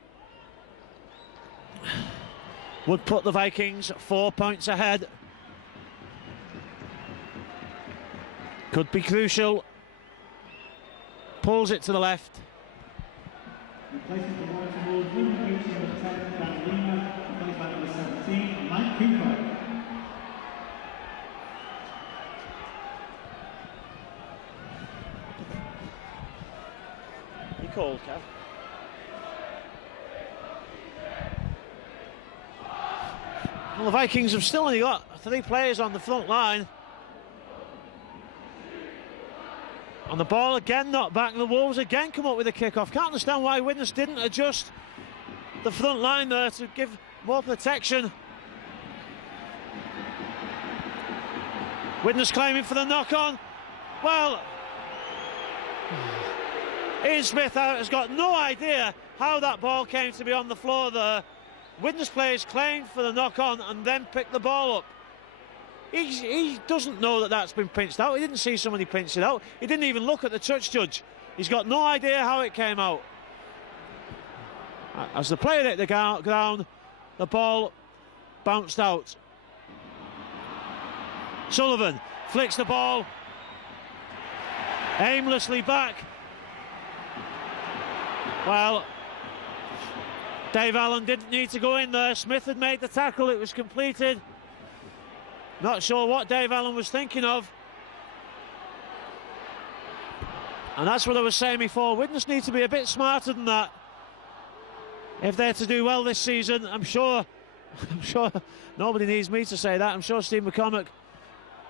Would put the Vikings 4 points ahead. Could be crucial. Pulls it to the left. You called, Kev. Well, the Vikings have still only got 3 players on the front line. On the ball again, not back. The Wolves again come up with a kick-off. Can't understand why Widnes didn't adjust the front line there to give more protection. Widnes claiming for the knock-on. Well, Ian Smith has got no idea how that ball came to be on the floor there. Widnes players claimed for the knock-on and then picked the ball up. He doesn't know that that's been pinched out. He didn't see somebody pinch it out. He didn't even look at the touch judge. He's got no idea how it came out. As the player hit the ground, the ball bounced out. Sullivan flicks the ball aimlessly back. Well, Dave Allen didn't need to go in there. Smith had made the tackle. It was completed. Not sure what Dave Allen was thinking of. And that's what I was saying before. Widnes need to be a bit smarter than that if they're to do well this season. I'm sure nobody needs me to say that. I'm sure Steve McCormack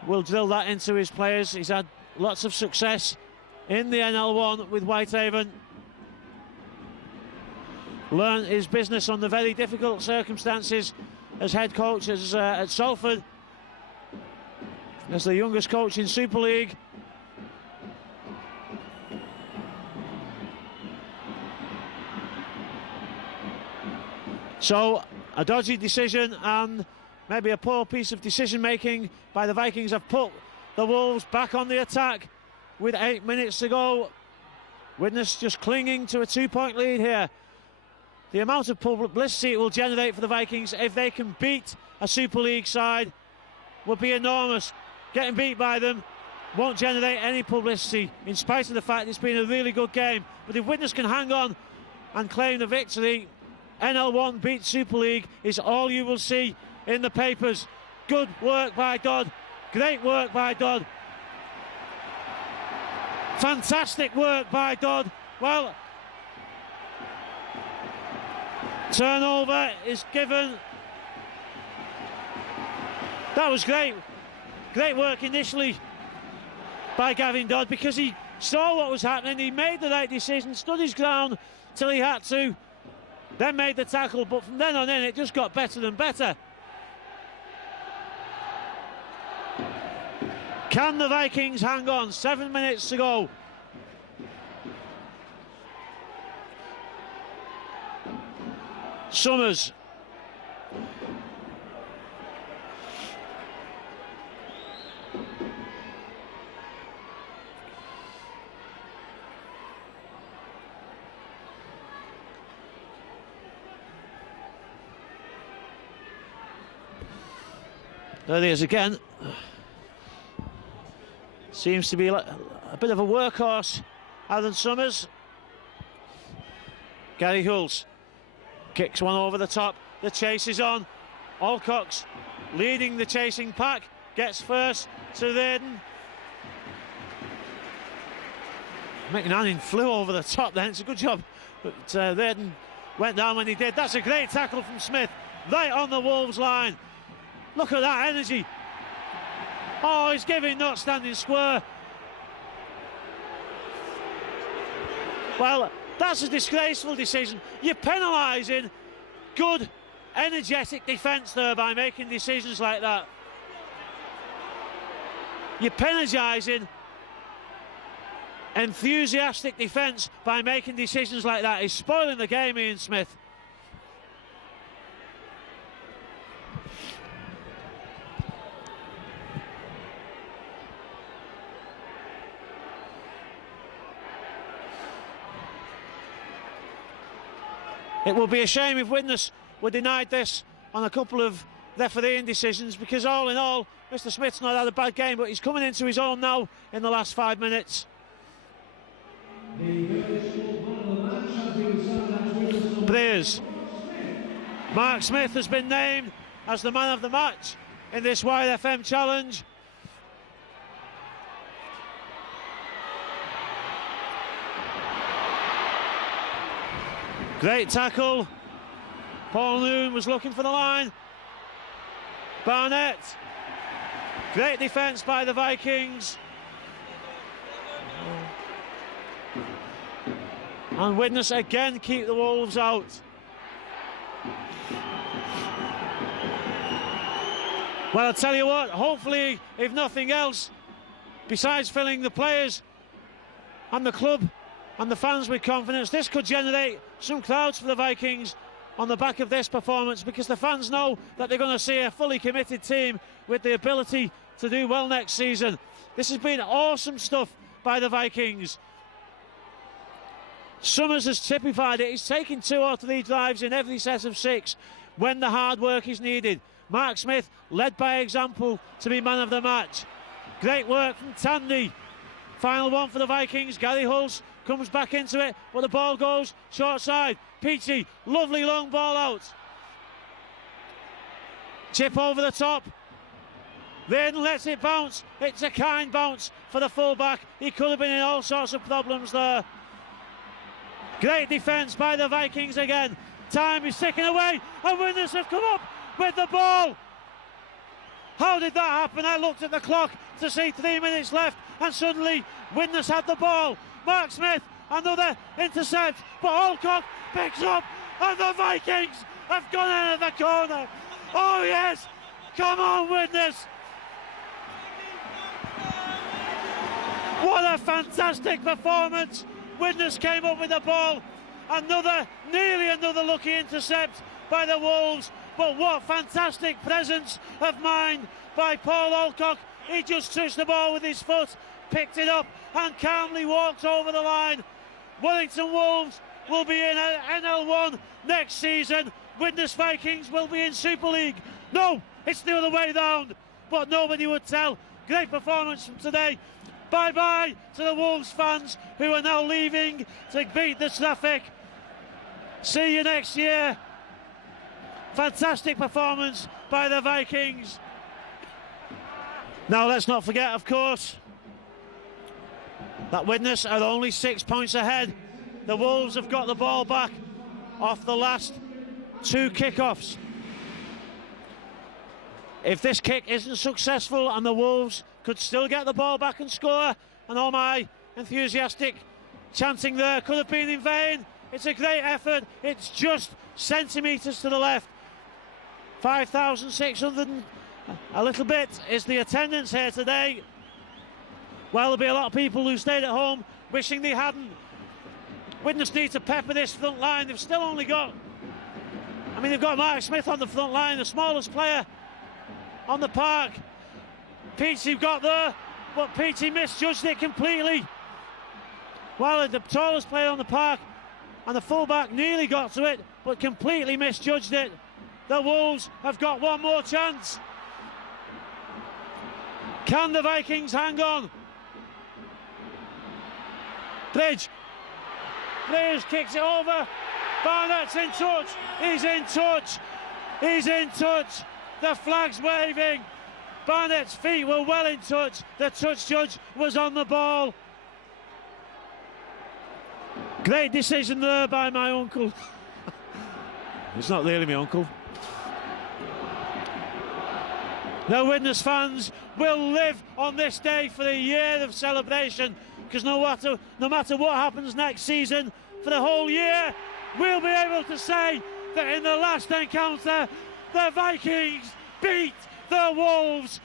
will drill that into his players. He's had lots of success in the NL1 with Whitehaven. Learned his business under very difficult circumstances as head coach at Salford, as the youngest coach in Super League. So a dodgy decision and maybe a poor piece of decision making by the Vikings have put the Wolves back on the attack with 8 minutes to go. Widnes just clinging to a 2-point lead here. The amount of publicity it will generate for the Vikings if they can beat a Super League side will be enormous. Getting beat by them won't generate any publicity, in spite of the fact it's been a really good game. But if Widnes can hang on and claim the victory, NL1 beat Super League is all you will see in the papers. Good work by Dodd. Great work by Dodd. Fantastic work by Dodd. Well, turnover is given. That was great. Great work initially by Gavin Dodd, because he saw what was happening. He made the right decision, stood his ground till he had to, then made the tackle. But from then on in, it just got better and better. Can the Vikings hang on? 7 minutes to go. Summers. There he is again. Seems to be a bit of a workhorse, Alan Summers. Gary Hulse kicks one over the top. The chase is on. Alcox leading the chasing pack. Gets first to Reardon. McNannon flew over the top then. It's a good job. But Reardon went down when he did. That's a great tackle from Smith. Right on the Wolves line. Look at that energy. Oh, he's giving not standing square. Well, that's a disgraceful decision. You're penalising good, energetic defence there by making decisions like that. You're penalising enthusiastic defence by making decisions like that. He's spoiling the game, Ian Smith. It will be a shame if Widnes were denied this on a couple of refereeing decisions, because all in all, Mr. Smith's not had a bad game, but he's coming into his own now in the last 5 minutes. Breers. Mark Smith has been named as the man of the match in this YFM challenge. Great tackle. Paul Noon was looking for the line. Barnett. Great defence by the Vikings. And Widnes again keep the Wolves out. Well, I'll tell you what, hopefully, if nothing else, besides filling the players and the club and the fans with confidence. This could generate some crowds for the Vikings on the back of this performance, because the fans know that they're going to see a fully committed team with the ability to do well next season. This has been awesome stuff by the Vikings. Summers has typified it. He's taking 2 or 3 drives in every set of 6 when the hard work is needed. Mark Smith led by example to be man of the match. Great work from Tandy. Final one for the Vikings. Gary Hulse comes back into it, but the ball goes short side. Peachy, lovely long ball out. Chip over the top. Raiden lets it bounce. It's a kind bounce for the fullback. He could have been in all sorts of problems there. Great defence by the Vikings again. Time is ticking away, and Widnes have come up with the ball. How did that happen? I looked at the clock to see 3 minutes left, and suddenly Widnes had the ball. Mark Smith, another intercept, but Alcock picks up, and the Vikings have gone out of the corner. Oh yes, come on Widnes. What a fantastic performance. Widnes came up with the ball. Nearly another lucky intercept by the Wolves, but what fantastic presence of mind by Paul Alcock. He just touched the ball with his foot, picked it up and calmly walked over the line. Warrington Wolves will be in NL1 next season. Widnes Vikings will be in Super League. No, it's the other way round, but nobody would tell. Great performance from today. Bye-bye to the Wolves fans who are now leaving to beat the traffic. See you next year. Fantastic performance by the Vikings. Now let's not forget, of course, that Widnes are only 6 points ahead. The Wolves have got the ball back off the last 2 kickoffs. If this kick isn't successful and the Wolves could still get the ball back and score, and all my enthusiastic chanting there could have been in vain. It's a great effort. It's just centimetres to the left. 5,600 a little bit is the attendance here today. Well, there'll be a lot of people who stayed at home wishing they hadn't. Widnes need to pepper this front line. They've still only got, they've got Mark Smith on the front line, the smallest player on the park. Peachy got there, but Peachy misjudged it completely. Well, the tallest player on the park and the fullback nearly got to it, but completely misjudged it. The Wolves have got one more chance. Can the Vikings hang on? Bridge kicks it over. Barnett's in touch. He's in touch. He's in touch. The flag's waving. Barnett's feet were well in touch. The touch judge was on the ball. Great decision there by my uncle. It's not really my uncle. The Widnes fans will live on this day for a year of celebration, because no matter what happens next season, for the whole year, we'll be able to say that in the last encounter, the Vikings beat the Wolves.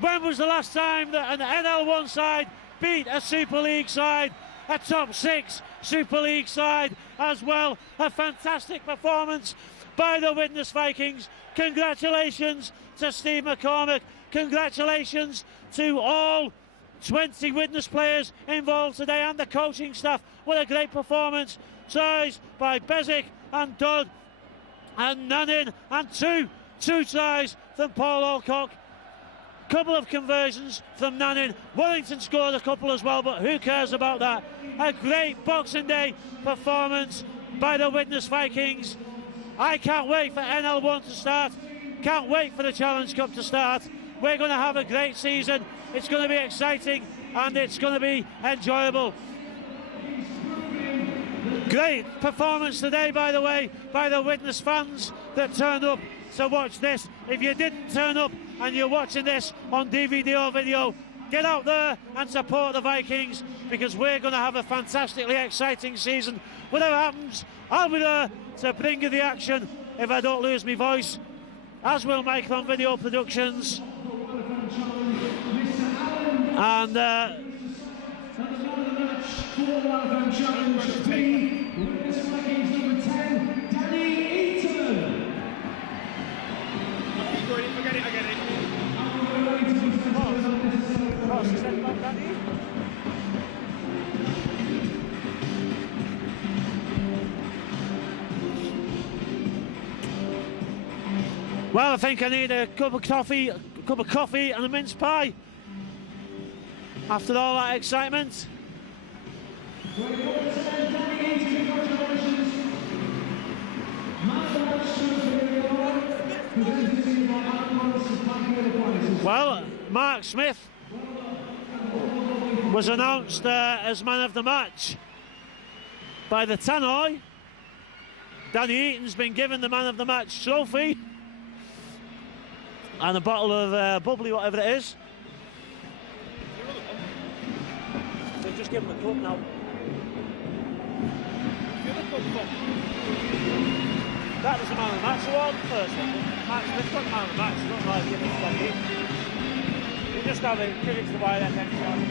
When was the last time that an NL1 side beat a Super League side, a top 6 Super League side as well? A fantastic performance by the Widnes Vikings. Congratulations to Steve McCormick. Congratulations to all 20 Widnes players involved today and the coaching staff. What a great performance. Tries by Bezic and Dodd and Nannin, and two tries from Paul Alcock. Couple of conversions from Nannin. Warrington scored a couple as well, but who cares about that? A great Boxing Day performance by the Widnes Vikings. I can't wait for NL1 to start. Can't wait for the Challenge Cup to start. We're going to have a great season. It's going to be exciting and it's going to be enjoyable. Great performance today, by the way, by the Widnes fans that turned up to watch this. If you didn't turn up and you're watching this on DVD or video, get out there and support the Vikings, because we're going to have a fantastically exciting season. Whatever happens, I'll be there to bring you the action if I don't lose my voice, as will Micron Video Productions. And match for the warrington challenge be Widnes Vikings number 10, Danny Eaton. Forget it, I get it. Well, I think I need a cup of coffee and a mince pie after all that excitement. Well, Mark Smith was announced as man of the match by the tannoy. Danny Eaton's been given the man of the match trophy and a bottle of bubbly, whatever it is. So just give him a cup now. That was the man of the match award, the first one. Mark Smith got the man of the match, it's not like giving it to Danny Eaton. You just have a credit to the YFM challenge.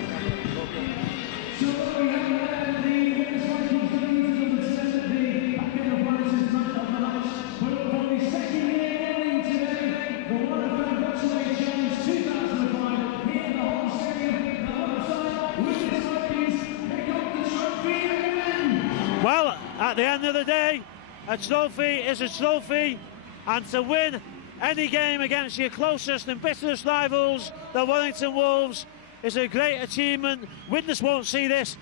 So we have the Widnes Vikings number 7, the back end of Warrington's man of the match. But for the second year running today, the YFM Boxing Challenge 2005 here at the Holland Stadium. The outside Widnes Vikings pick up the trophy again. Well, at the end of the day, a trophy is a trophy, and to win any game against your closest and bitterest rivals, the Warrington Wolves, is a great achievement. Widnes won't see this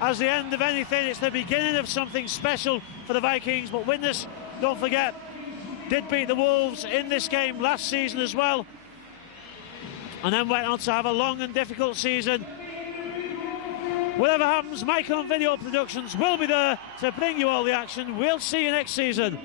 as the end of anything. It's the beginning of something special for the Vikings, but Widnes, don't forget, did beat the Wolves in this game last season as well, and then went on to have a long and difficult season. Whatever happens, Michael and Video Productions will be there to bring you all the action. We'll see you next season.